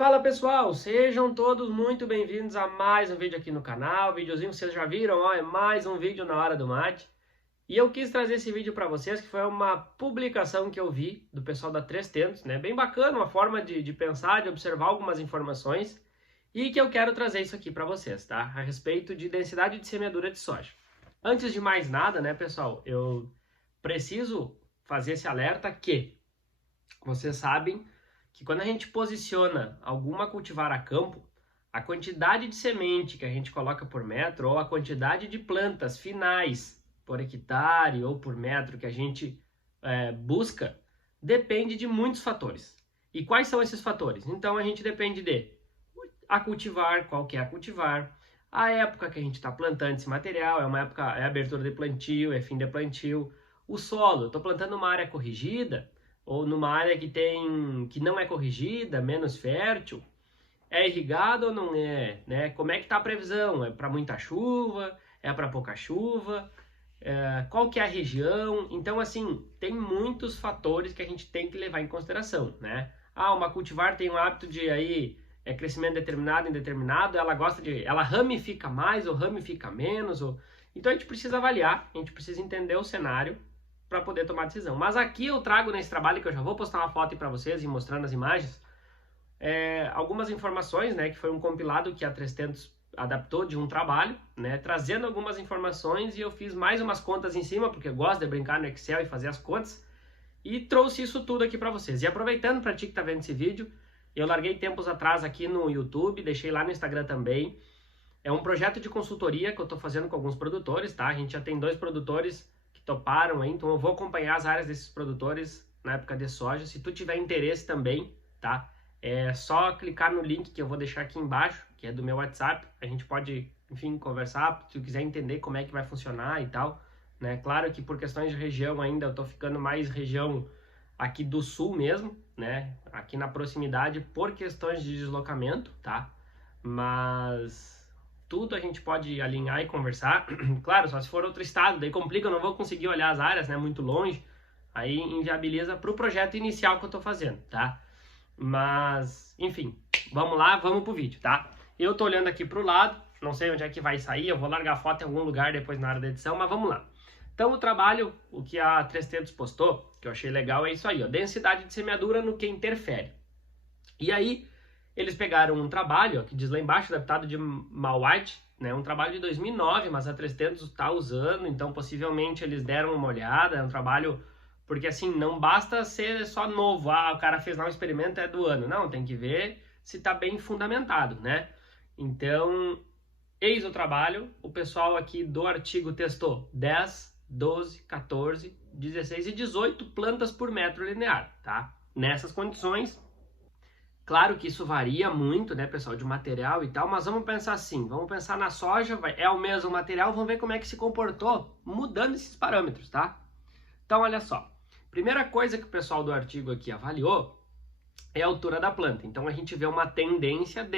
Fala pessoal, sejam todos muito bem-vindos a mais um vídeo aqui no canal. Videozinho que vocês já viram, ó, é mais um vídeo na hora do mate. E eu quis trazer esse vídeo para vocês, que foi uma publicação que eu vi do pessoal da 3Tentos, né? Bem bacana, uma forma de pensar, de observar algumas informações. E que eu quero trazer isso aqui para vocês, tá? A respeito de densidade de semeadura de soja. Antes de mais nada, né, pessoal, eu preciso fazer esse alerta que vocês sabem que quando a gente posiciona alguma cultivar a campo, a quantidade de semente que a gente coloca por metro ou a quantidade de plantas finais por hectare ou por metro que a gente busca depende de muitos fatores. E quais são esses fatores? Então a gente depende de a cultivar, qual que é a cultivar, a época que a gente está plantando esse material, é abertura de plantio, é fim de plantio, o solo, eu estou plantando uma área corrigida, ou numa área que não é corrigida, menos fértil, é irrigado ou não é, né? Como é que está a previsão? É para muita chuva? É para pouca chuva? Qual que é a região? Então, assim, tem muitos fatores que a gente tem que levar em consideração, né? Uma cultivar tem um hábito de crescimento determinado, indeterminado, ela ramifica mais ou ramifica menos, então a gente precisa avaliar, a gente precisa entender o cenário para poder tomar decisão. Mas aqui eu trago nesse trabalho, que eu já vou postar uma foto aí para vocês e mostrando as imagens, algumas informações, né, que foi um compilado que a 3Tentos adaptou de um trabalho, né, trazendo algumas informações, e eu fiz mais umas contas em cima, porque eu gosto de brincar no Excel e fazer as contas, e trouxe isso tudo aqui para vocês. E aproveitando para ti que tá vendo esse vídeo, eu larguei tempos atrás aqui no YouTube, deixei lá no Instagram também, é um projeto de consultoria que eu tô fazendo com alguns produtores, tá? A gente já tem 2 produtores que toparam aí, então eu vou acompanhar as áreas desses produtores na época de soja. Se tu tiver interesse também, tá? É só clicar no link que eu vou deixar aqui embaixo, que é do meu WhatsApp. A gente pode, enfim, conversar, se tu quiser entender como é que vai funcionar e tal, né? Claro que por questões de região ainda, eu tô ficando mais região aqui do sul mesmo, né? Aqui na proximidade por questões de deslocamento, tá? Mas tudo a gente pode alinhar e conversar. Claro, só se for outro estado, daí complica, eu não vou conseguir olhar as áreas, né, muito longe, aí inviabiliza para o projeto inicial que eu estou fazendo, tá? Mas, enfim, vamos lá, vamos pro vídeo, tá? Eu tô olhando aqui pro lado, não sei onde é que vai sair, eu vou largar a foto em algum lugar depois na hora da edição, mas vamos lá. Então o trabalho, o que a 3Tentos postou, que eu achei legal, é isso aí, ó, densidade de semeadura no que interfere. E aí, eles pegaram um trabalho, ó, que diz lá embaixo, adaptado de Malwhite, né, um trabalho de 2009, mas a 3Tentos está usando, então possivelmente eles deram uma olhada, é um trabalho, porque assim, não basta ser só novo, o cara fez lá um experimento, é do ano, não, tem que ver se está bem fundamentado, né? Então, eis o trabalho, o pessoal aqui do artigo testou 10, 12, 14, 16 e 18 plantas por metro linear, tá? Nessas condições. Claro que isso varia muito, né, pessoal, de material e tal, mas vamos pensar assim, vamos pensar na soja, é o mesmo material, vamos ver como é que se comportou mudando esses parâmetros, tá? Então, olha só, primeira coisa que o pessoal do artigo aqui avaliou é a altura da planta. Então, a gente vê uma tendência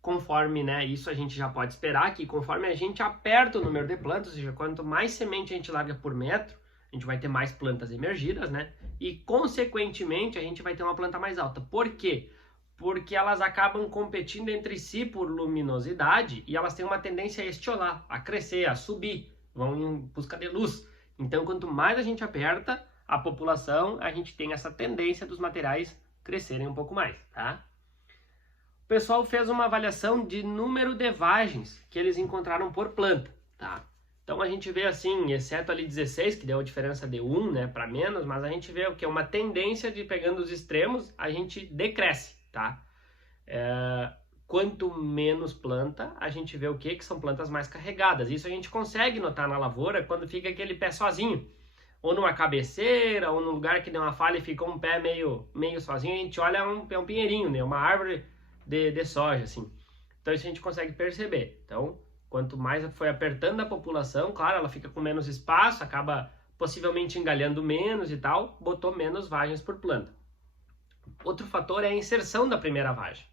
conforme, né, isso a gente já pode esperar, que conforme a gente aperta o número de plantas, ou seja, quanto mais semente a gente larga por metro, a gente vai ter mais plantas emergidas, né? E, consequentemente, a gente vai ter uma planta mais alta. Por quê? Porque elas acabam competindo entre si por luminosidade e elas têm uma tendência a estiolar, a crescer, a subir, vão em busca de luz. Então, quanto mais a gente aperta a população, a gente tem essa tendência dos materiais crescerem um pouco mais, tá? O pessoal fez uma avaliação de número de vagens que eles encontraram por planta, tá? Então, a gente vê assim, exceto ali 16, que deu a diferença de 1, né, para menos, mas a gente vê o que é uma tendência de, pegando os extremos, a gente decresce. Tá? Quanto menos planta, a gente vê o que? Que são plantas mais carregadas. Isso a gente consegue notar na lavoura quando fica aquele pé sozinho. Ou numa cabeceira, ou num lugar que deu uma falha e ficou um pé meio sozinho, a gente olha é um pinheirinho, né? Uma árvore de soja, assim. Então isso a gente consegue perceber. Então, quanto mais foi apertando a população, claro, ela fica com menos espaço, acaba possivelmente engalhando menos e tal, botou menos vagens por planta. Outro fator é a inserção da primeira vagem.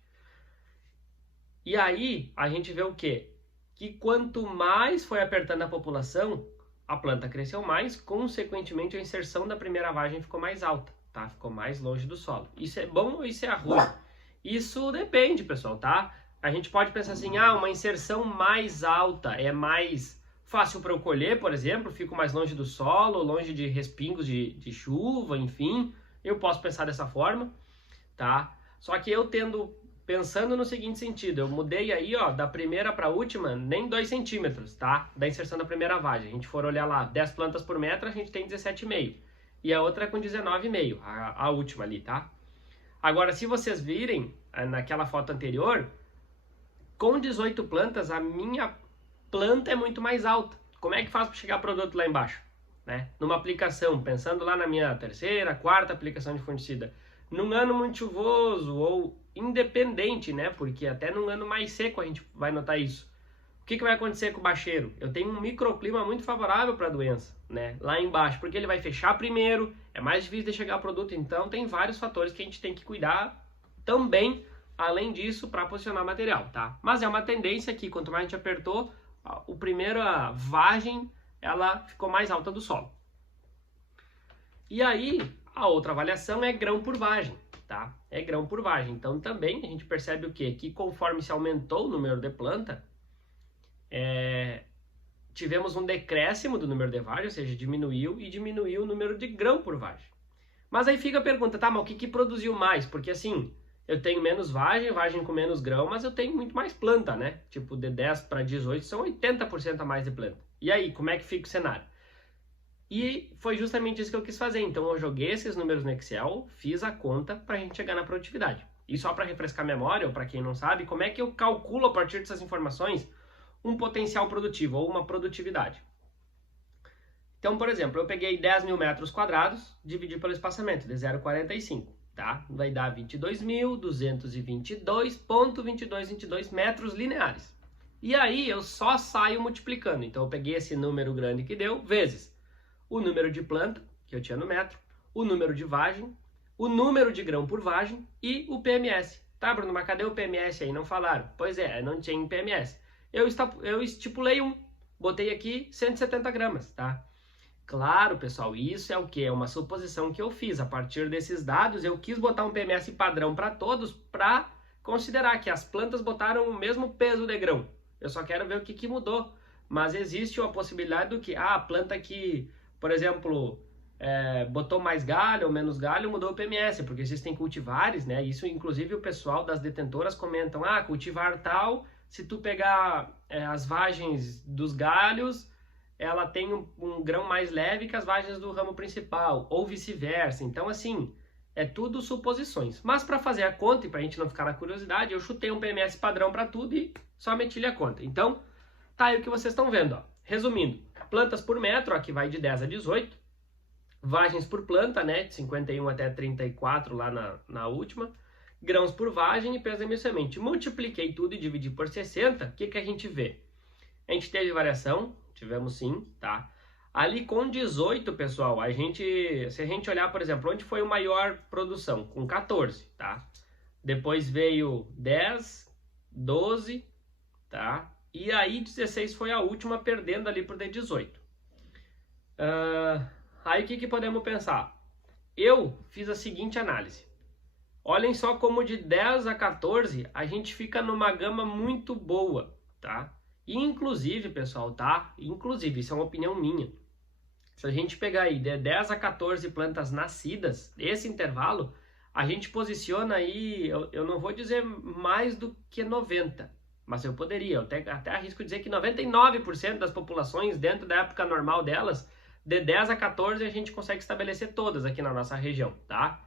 E aí a gente vê o quê? Que quanto mais foi apertando a população, a planta cresceu mais, consequentemente a inserção da primeira vagem ficou mais alta, tá? Ficou mais longe do solo. Isso é bom ou isso é ruim? Isso depende, pessoal, tá? A gente pode pensar assim, ah, uma inserção mais alta é mais fácil para eu colher, por exemplo, fico mais longe do solo, longe de respingos de chuva, enfim, eu posso pensar dessa forma, tá? Só que pensando no seguinte sentido, eu mudei aí, ó, da primeira para a última, nem 2 centímetros, tá? Da inserção da primeira vagem. A gente for olhar lá, 10 plantas por metro, a gente tem 17,5. E a outra é com 19,5, a última ali, tá? Agora, se vocês virem, naquela foto anterior, com 18 plantas, a minha planta é muito mais alta. Como é que faz para chegar produto lá embaixo? Né? Numa aplicação, pensando lá na minha terceira, quarta aplicação de fungicida, num ano muito chuvoso ou independente, né? Porque até num ano mais seco a gente vai notar isso. O que vai acontecer com o bacheiro? Eu tenho um microclima muito favorável para a doença, né? Lá embaixo, porque ele vai fechar primeiro, é mais difícil de chegar ao produto, então tem vários fatores que a gente tem que cuidar também, além disso, para posicionar material, tá? Mas é uma tendência que quanto mais a gente apertou, a vagem ela ficou mais alta do solo. E aí, a outra avaliação é grão por vagem, tá? É grão por vagem. Então também a gente percebe o quê? Que conforme se aumentou o número de planta, tivemos um decréscimo do número de vagem, ou seja, diminuiu o número de grão por vagem. Mas aí fica a pergunta, tá, mas o que produziu mais? Porque assim, eu tenho menos vagem com menos grão, mas eu tenho muito mais planta, né? Tipo, de 10 para 18 são 80% a mais de planta. E aí, como é que fica o cenário? E foi justamente isso que eu quis fazer. Então eu joguei esses números no Excel, fiz a conta para a gente chegar na produtividade. E só para refrescar a memória, ou para quem não sabe, como é que eu calculo a partir dessas informações um potencial produtivo ou uma produtividade? Então, por exemplo, eu peguei 10 mil metros quadrados, dividi pelo espaçamento de 0,45, tá? Vai dar 22.222,2222 metros lineares. E aí eu só saio multiplicando. Então eu peguei esse número grande que deu, vezes o número de planta, que eu tinha no metro, o número de vagem, o número de grão por vagem e o PMS. Tá, Bruno, mas cadê o PMS aí? Não falaram. Pois é, não tinha PMS. Eu estipulei botei aqui 170 gramas, tá? Claro, pessoal, isso é o que? É uma suposição que eu fiz. A partir desses dados, eu quis botar um PMS padrão para todos para considerar que as plantas botaram o mesmo peso de grão. Eu só quero ver o que mudou. Mas existe a possibilidade do que a planta que, por exemplo, botou mais galho ou menos galho, mudou o PMS, porque existem cultivares, né? Isso, inclusive, o pessoal das detentoras comentam, cultivar tal, se tu pegar as vagens dos galhos, ela tem um grão mais leve que as vagens do ramo principal, ou vice-versa. Então, assim, é tudo suposições. Mas para fazer a conta, e para a gente não ficar na curiosidade, eu chutei um PMS padrão para tudo e só meti a conta. Então, tá aí o que vocês estão vendo, ó. Resumindo, plantas por metro, aqui vai de 10 a 18, vagens por planta, né, de 51 até 34 lá na última, grãos por vagem e peso da minha semente. Multipliquei tudo e dividi por 60, o que a gente vê? A gente teve variação, tivemos sim, tá? Ali com 18, pessoal, se a gente olhar, por exemplo, onde foi a maior produção? Com 14, tá? Depois veio 10, 12, tá? E aí 16 foi a última, perdendo ali pro D18. Aí o que podemos pensar? Eu fiz a seguinte análise. Olhem só como de 10 a 14 a gente fica numa gama muito boa, tá? E inclusive, pessoal, tá? Inclusive, isso é uma opinião minha. Se a gente pegar aí de 10 a 14 plantas nascidas, esse intervalo, a gente posiciona aí, eu não vou dizer mais do que 90, mas eu poderia, eu até arrisco dizer que 99% das populações, dentro da época normal delas, de 10 a 14 a gente consegue estabelecer todas aqui na nossa região, tá?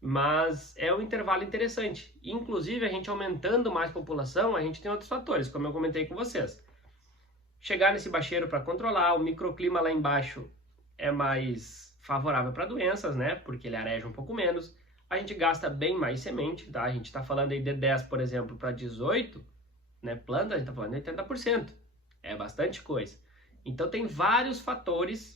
Mas é um intervalo interessante. Inclusive, a gente aumentando mais população, a gente tem outros fatores, como eu comentei com vocês. Chegar nesse bacheiro para controlar, o microclima lá embaixo é mais favorável para doenças, né? Porque ele areja um pouco menos. A gente gasta bem mais semente, tá? A gente está falando aí de 10, por exemplo, para 18, né? Planta, a gente está falando de 80%. É bastante coisa. Então, tem vários fatores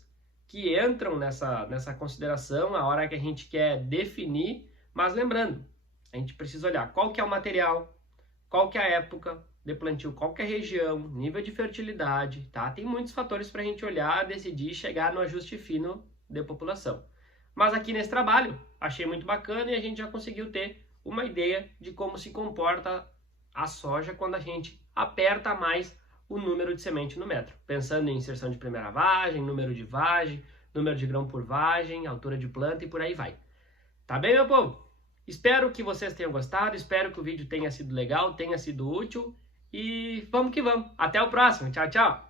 que entram nessa consideração a hora que a gente quer definir, mas lembrando, a gente precisa olhar qual que é o material, qual que é a época de plantio, qual que é a região, nível de fertilidade, tá? Tem muitos fatores para a gente olhar, decidir e chegar no ajuste fino de população. Mas aqui nesse trabalho, achei muito bacana e a gente já conseguiu ter uma ideia de como se comporta a soja quando a gente aperta mais o número de semente no metro, pensando em inserção de primeira vagem, número de vagem, número de grão por vagem, altura de planta e por aí vai. Tá bem, meu povo? Espero que vocês tenham gostado, espero que o vídeo tenha sido legal, tenha sido útil e vamos que vamos. Até o próximo. Tchau, tchau!